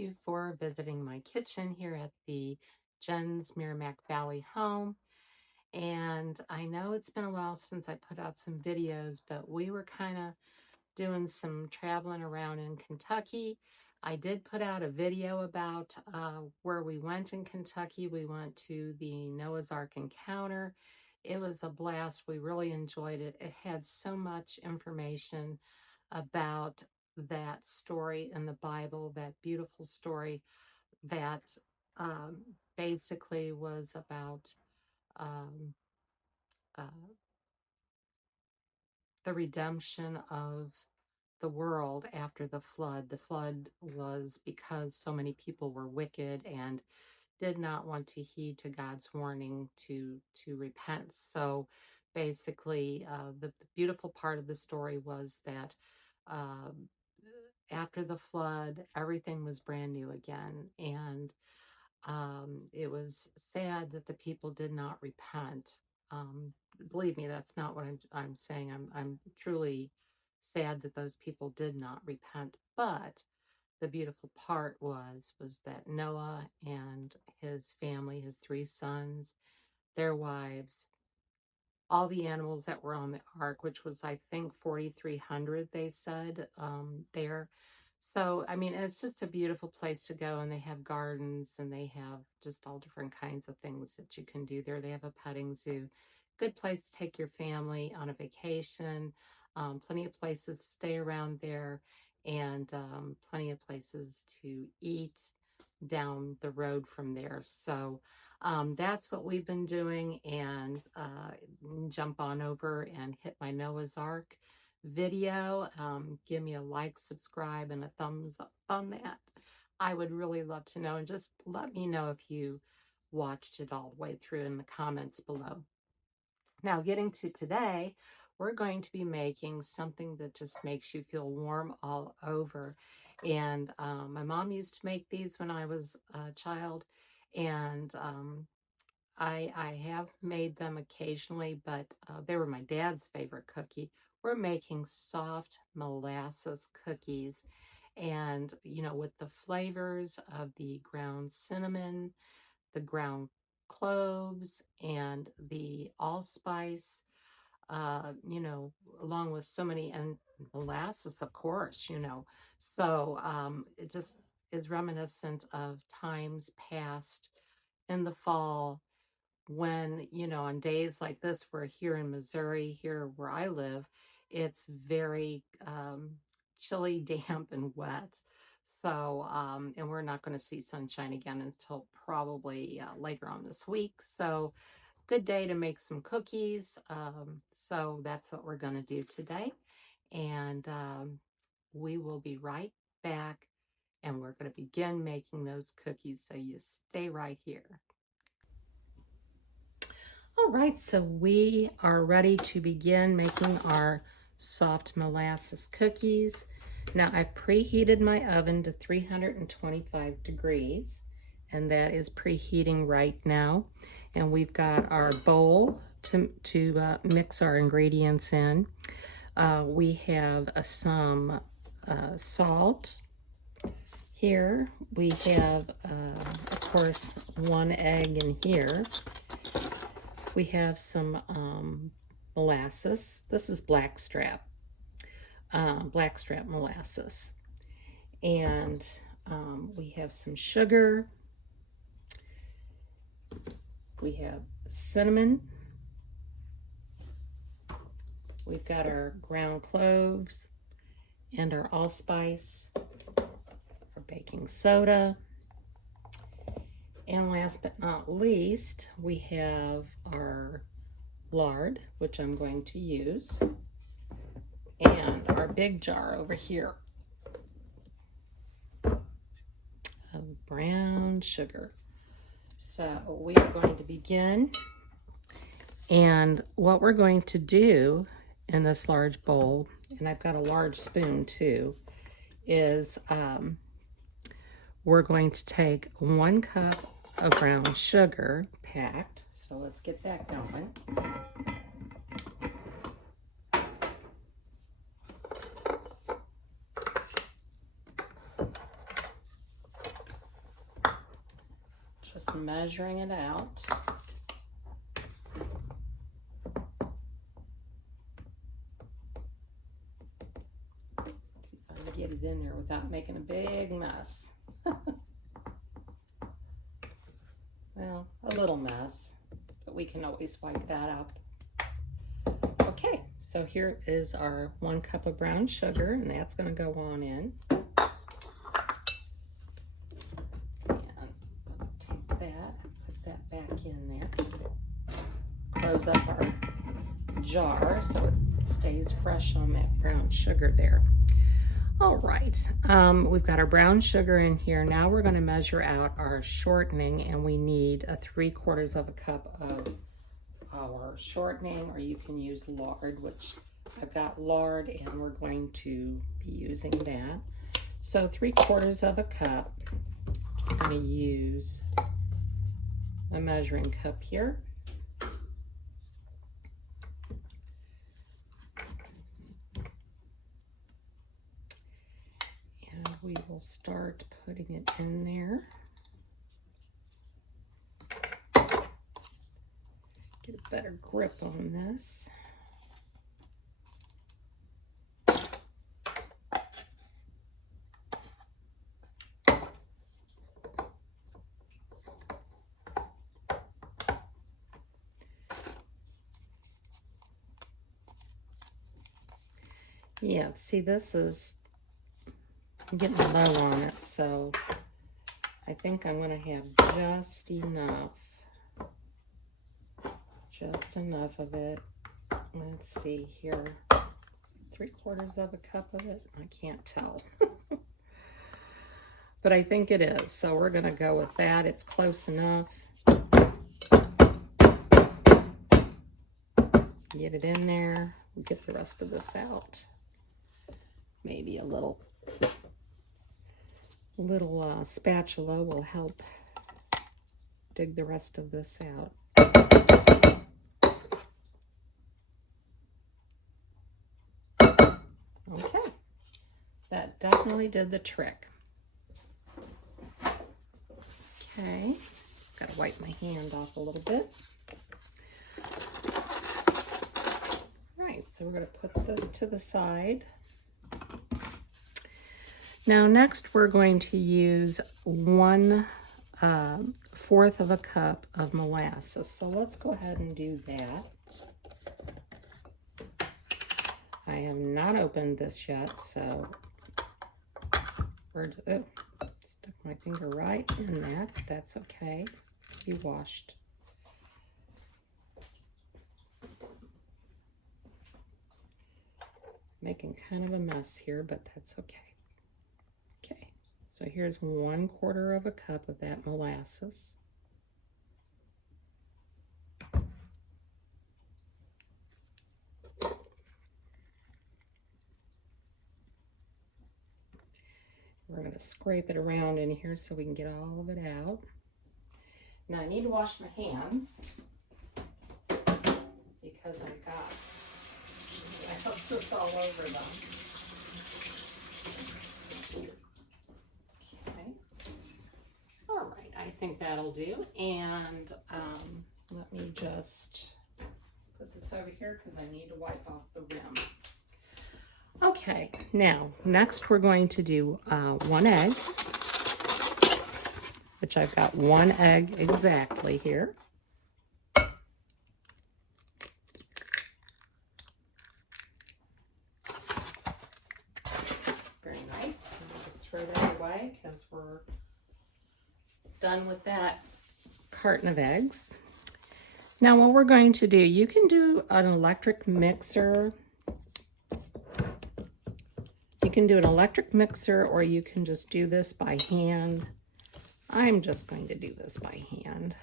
you for visiting my kitchen here at the Jen's Merrimack Valley home. And I know it's been a while since I put out some videos, but we were kind of doing some traveling around in Kentucky. I did put out a video about where we went in Kentucky. We went to the Noah's Ark encounter. It was a blast. We really enjoyed it. It had so much information about that story in the Bible, that beautiful story that basically was about um, uh, the redemption of the world after the flood. The flood was because so many people were wicked and did not want to heed to God's warning to repent. So basically, the beautiful part of the story was that um, after the flood, everything was brand new again, and it was sad that the people did not repent. Um, Believe me, that's not what I'm saying. I'm truly sad that those people did not repent. But the beautiful part was that Noah and his family, his 3 sons, their wives, all the animals that were on the ark, which was, I think, 4,300, they said there. So, I mean, it's just a beautiful place to go, and they have gardens, and they have just all different kinds of things that you can do there. They have a petting zoo. Good place to take your family on a vacation. Plenty of places to stay around there, and plenty of places to eat down the road from there. So, that's what we've been doing, and jump on over and hit my Noah's Ark video. Give me a like, subscribe, and a thumbs up on that. I would really love to know, and just let me know if you watched it all the way through in the comments below. Now, getting to today, we're going to be making something that just makes you feel warm all over. And my mom used to make these when I was a child, and I have made them occasionally, but they were my dad's favorite cookie. We're making soft molasses cookies, and with the flavors of the ground cinnamon, the ground cloves, and the allspice, along with so many, and molasses, of course, So it just is reminiscent of times past in the fall when, on days like this, we're here in Missouri, here where I live, it's very chilly, damp, and wet. So, and we're not going to see sunshine again until probably later on this week. So, good day to make some cookies. So that's what we're going to do today. And we will be right back, and we're going to begin making those cookies. So you stay right here. All right, so we are ready to begin making our soft molasses cookies. Now, I've preheated my oven to 325 degrees, and that is preheating right now. And we've got our bowl to mix our ingredients in. We have some salt here. We have, of course, 1 egg in here. We have some molasses. This is blackstrap molasses. And we have some sugar. We have cinnamon. We've got our ground cloves and our allspice, our baking soda. And last but not least, we have our lard, which I'm going to use, and our big jar over here of brown sugar. So we are going to begin, and what we're going to do in this large bowl, and I've got a large spoon too, is we're going to take 1 cup of brown sugar packed. So let's get that going. measuring it out. See if I can get it in there without making a big mess. Well, a little mess, but we can always wipe that up. Okay, so here is our 1 cup of brown sugar, and that's going to go on in. Put that back in there. Close up our jar so it stays fresh on that brown sugar there. All right, we've got our brown sugar in here. Now we're going to measure out our shortening, and we need 3/4 of a cup of our shortening, or you can use lard, which I've got lard, and we're going to be using that. So 3/4 of a cup. Just going to use a measuring cup here. And we will start putting it in there. Get a better grip on this. Yeah, see, this is getting low on it, so I think I'm going to have just enough of it. Let's see here, 3/4 of a cup of it. I can't tell, but I think it is, so we're going to go with that. It's close enough. Get it in there. We'll get the rest of this out. Maybe a little spatula will help dig the rest of this out. Okay, that definitely did the trick. Okay, just gotta wipe my hand off a little bit. All right, so we're gonna put this to the side. Now next we're going to use 1/4 of a cup of molasses. So let's go ahead and do that. I have not opened this yet, so stuck my finger right in that. That's okay. Be washed. Making kind of a mess here, but that's okay. Okay, so here's 1/4 of a cup of that molasses. We're going to scrape it around in here so we can get all of it out. Now I need to wash my hands because I've got molasses all over them. Okay. All right, I think that'll do. And let me just put this over here because I need to wipe off the rim. Okay, now next we're going to do 1 egg, which I've got 1 egg exactly here. Very nice. I'll just throw that away because we're done with that carton of eggs. Now what we're going to do, you can do an electric mixer. You can do an electric mixer, or you can just do this by hand. I'm just going to do this by hand.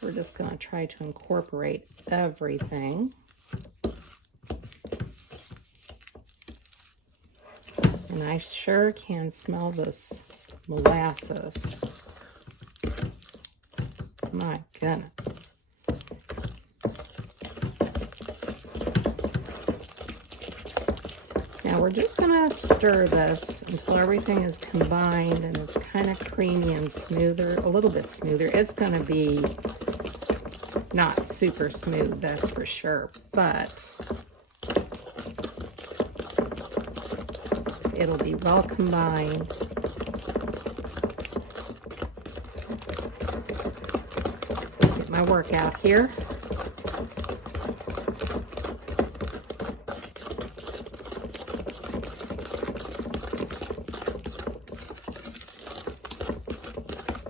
We're just going to try to incorporate everything. And I sure can smell this molasses. My goodness. Now Now we're just gonna stir this until everything is combined and it's kind of creamy and smoother, a little bit smoother. It's gonna be not super smooth, that's for sure, but it'll be well combined. Get my work out here.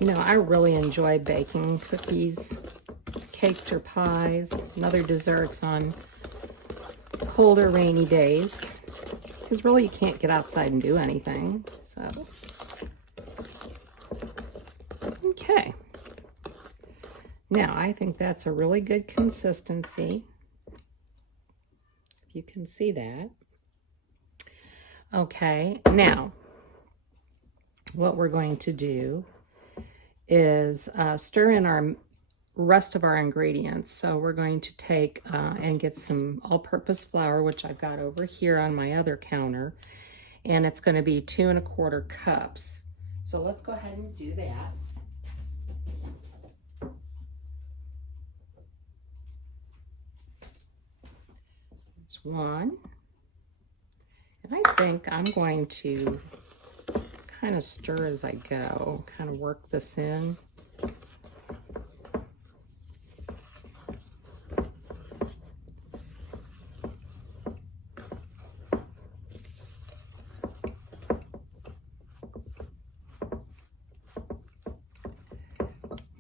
You know, I really enjoy baking cookies, cakes or pies, and other desserts on colder, rainy days. Because really you can't get outside and do anything. So, okay. Now, I think that's a really good consistency. If you can see that. Okay, now, what we're going to do is stir in our rest of our ingredients. So we're going to take and get some all-purpose flour, which I've got over here on my other counter, and it's going to be 2 1/4 cups. So let's go ahead and do that. There's one, and I think I'm going to kind of stir as I go, kind of work this in.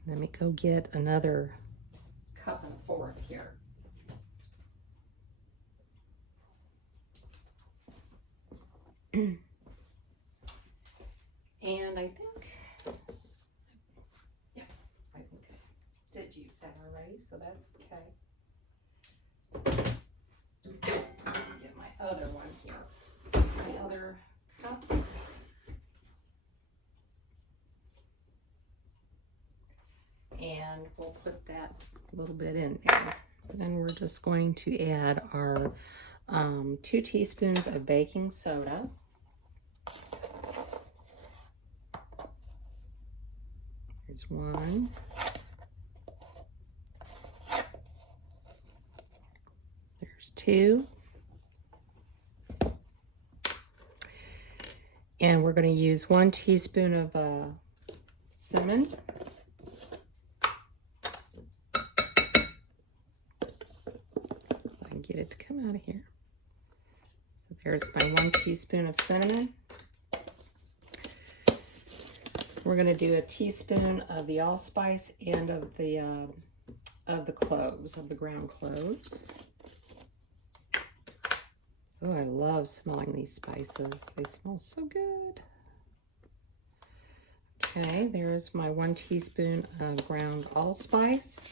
Let me go get another 1 1/4 cups here. And I think, yeah, I think I did use that already, so that's okay. Get my other one here, my other cup. And we'll put that a little bit in there. Then we're just going to add our 2 teaspoons of baking soda. There's 1. There's 2. And we're going to use 1 teaspoon of cinnamon. Get it to come out of here. So there's my 1 teaspoon of cinnamon. We're going to do a teaspoon of the allspice and of the cloves, of the ground cloves. Oh, I love smelling these spices. They smell so good. Okay, there's my 1 teaspoon of ground allspice.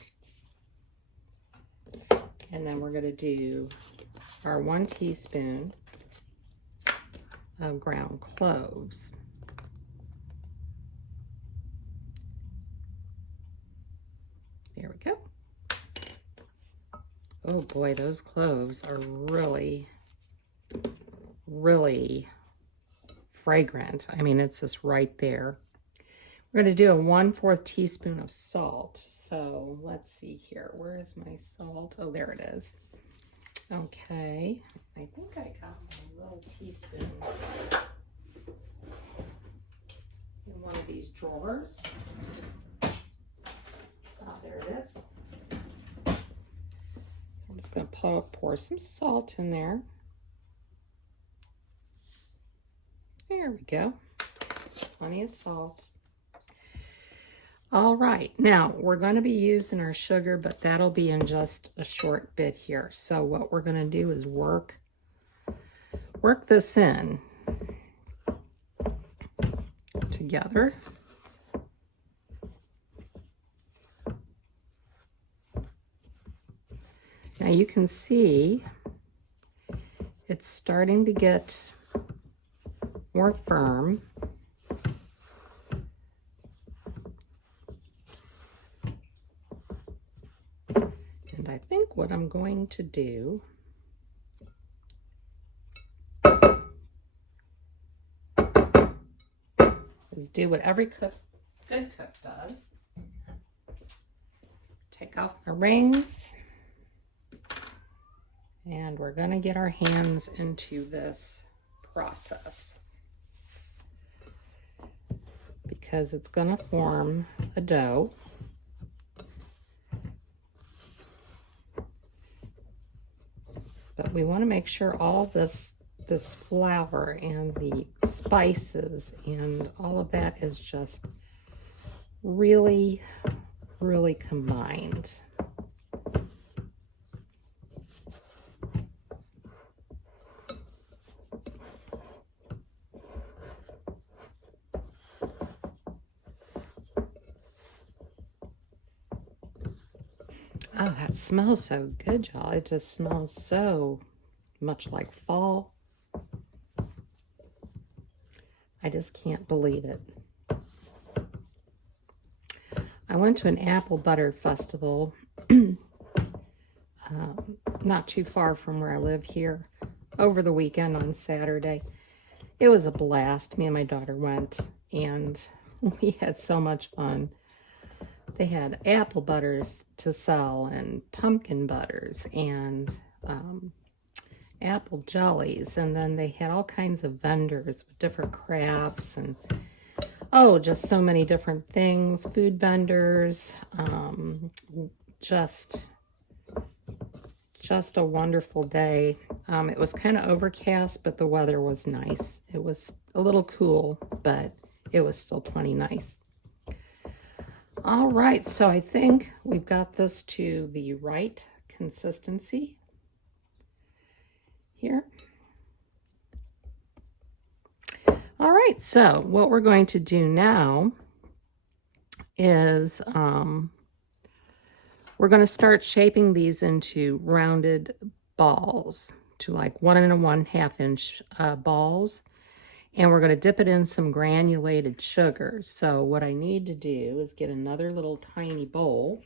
And then we're going to do our 1 teaspoon of ground cloves. There we go. Oh boy, those cloves are really, really fragrant. I mean, it's just right there. We're going to do a 1/4 teaspoon of salt. So let's see here. Where is my salt? Oh, there it is. Okay. I think I got my little teaspoon in one of these drawers. Oh, there it is. So I'm just going to pour some salt in there. There we go. Plenty of salt. All right, now we're going to be using our sugar, but that'll be in just a short bit here. So what we're going to do is work this in together. Now you can see it's starting to get more firm. And I think what I'm going to do is do what every good cook does. Take off my rings. And we're going to get our hands into this process because it's going to form a dough. But we want to make sure all this flour and the spices and all of that is just really, really combined. Oh, that smells so good, y'all. It just smells so much like fall. I just can't believe it. I went to an apple butter festival not too far from where I live here over the weekend on Saturday. It was a blast. Me and my daughter went, and we had so much fun. They had apple butters to sell and pumpkin butters and apple jellies. And then they had all kinds of vendors with different crafts and, oh, just so many different things. Food vendors, just a wonderful day. It was kind of overcast, but the weather was nice. It was a little cool, but it was still plenty nice. All right, so I think we've got this to the right consistency here. All right, so what we're going to do now is we're going to start shaping these into rounded balls, to like 1 1/2 inch balls. And we're going to dip it in some granulated sugar. So what I need to do is get another little tiny bowl.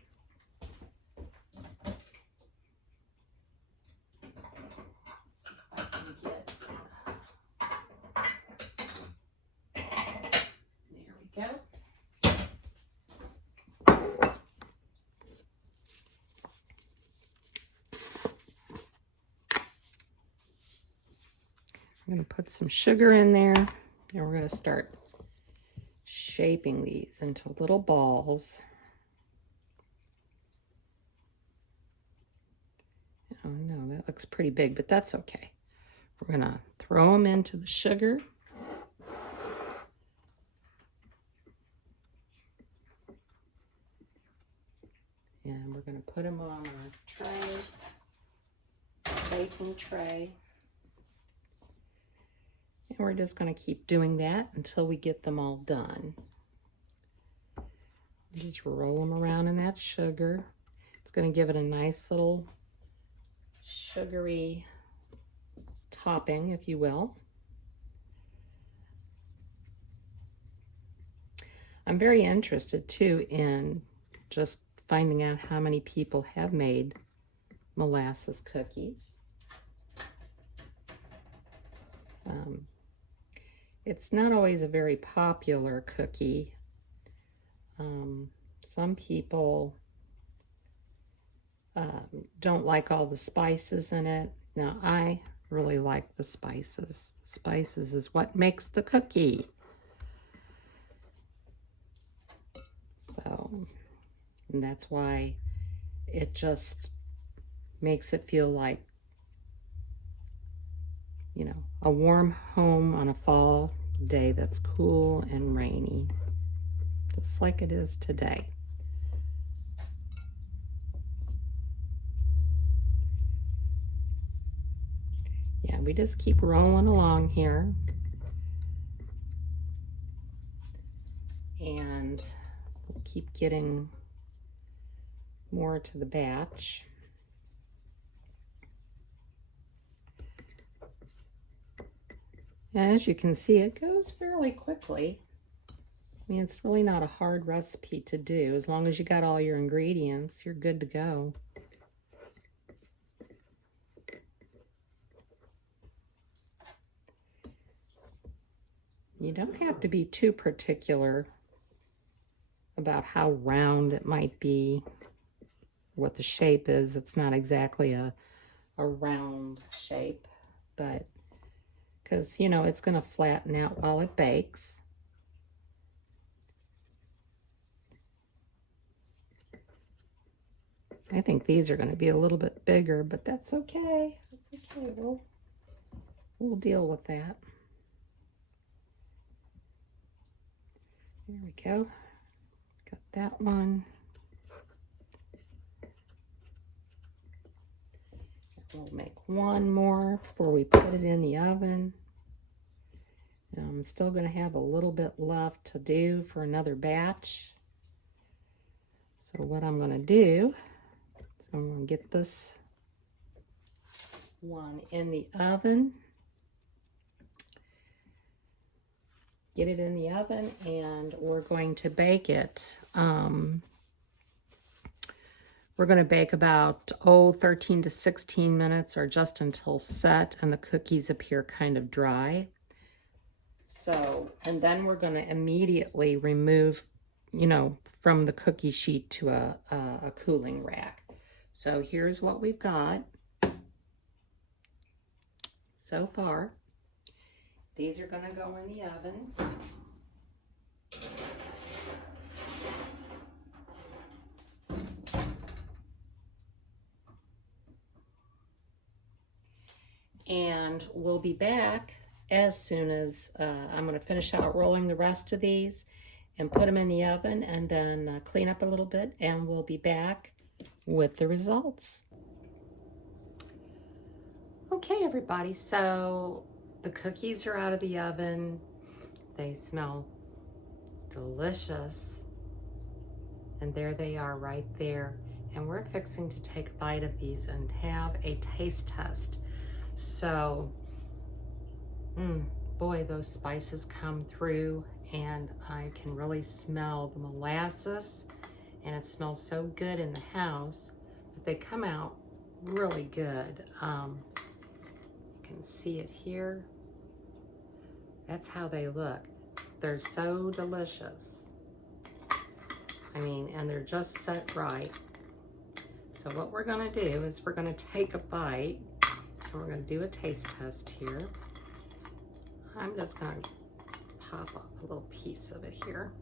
See if I can get... There we go. I'm going to put some sugar in there, and we're going to start shaping these into little balls. Oh no, that looks pretty big, but that's okay. We're going to throw them into the sugar. And we're going to put them on our tray, baking tray. And we're just going to keep doing that until we get them all done. Just roll them around in that sugar. It's going to give it a nice little sugary topping, if you will. I'm very interested too in just finding out how many people have made molasses cookies. It's not always a very popular cookie. Some people don't like all the spices in it. Now, I really like the spices. Spices is what makes the cookie. So, and that's why it just makes it feel like, you know, a warm home on a fall day that's cool and rainy, just like it is today. Yeah, we just keep rolling along here. And we'll keep getting more to the batch. And as you can see, it goes fairly quickly. I mean, it's really not a hard recipe to do. As long as you got all your ingredients, you're good to go. You don't have to be too particular about how round it might be, what the shape is. It's not exactly a round shape, but because, you know, it's going to flatten out while it bakes. I think these are going to be a little bit bigger, but that's okay. That's okay. We'll deal with that. There we go. Got that one. We'll make one more before we put it in the oven. Now, I'm still going to have a little bit left to do for another batch. So what I'm going to do is I'm going to get this one in the oven. Get it in the oven, and we're going to bake it. We're going to bake about 13 to 16 minutes, or just until set and the cookies appear kind of dry. So, and then we're going to immediately remove, you know, from the cookie sheet to a cooling rack. So here's what we've got so far. These are going to go in the oven. And we'll be back as soon as I'm going to finish out rolling the rest of these and put them in the oven, and then clean up a little bit, and we'll be back with the results. Okay, everybody, so the cookies are out of the oven. They smell delicious. And there they are right there. And we're fixing to take a bite of these and have a taste test. So, boy, those spices come through, and I can really smell the molasses, and it smells so good in the house, but they come out really good. You can see it here. That's how they look. They're so delicious. I mean, and they're just set right. So what we're gonna do is we're gonna take a bite, and we're gonna do a taste test here. I'm just gonna pop off a little piece of it here.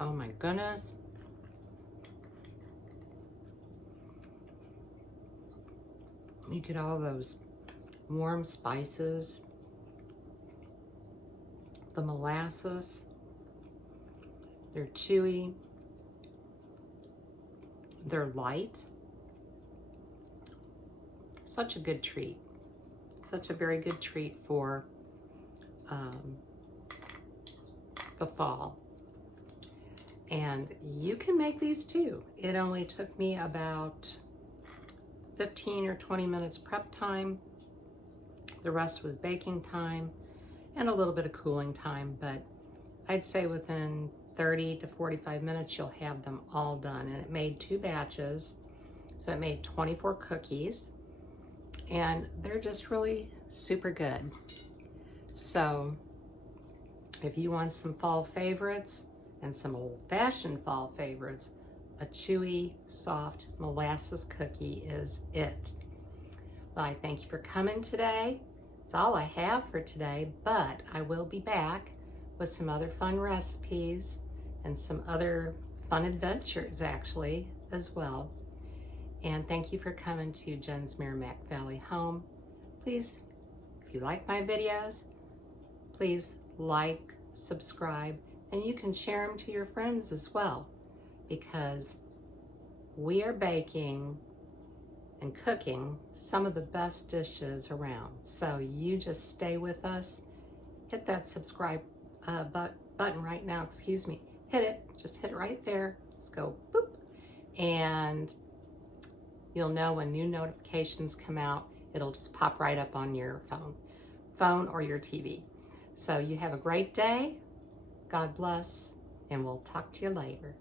Oh my goodness. You get all those warm spices, the molasses, they're chewy, they're light. Such a good treat. Such a very good treat for the fall. And you can make these too. It only took me about 15 or 20 minutes prep time. The rest was baking time and a little bit of cooling time, but I'd say within 30 to 45 minutes you'll have them all done. And it made 2 batches, so it made 24 cookies, and they're just really super good. So if you want some fall favorites and some old-fashioned fall favorites, a chewy, soft molasses cookie is it. Well, I thank you for coming today. It's all I have for today, but I will be back with some other fun recipes and some other fun adventures, actually, as well. And thank you for coming to Jen's Merrimack Valley Home. Please, if you like my videos, please like, subscribe, and you can share them to your friends as well, because we are baking and cooking some of the best dishes around. So you just stay with us. Hit that subscribe button right now, excuse me. Hit it, just hit it right there. Let's go, boop. And you'll know when new notifications come out. It'll just pop right up on your phone or your TV. So you have a great day, God bless, and we'll talk to you later.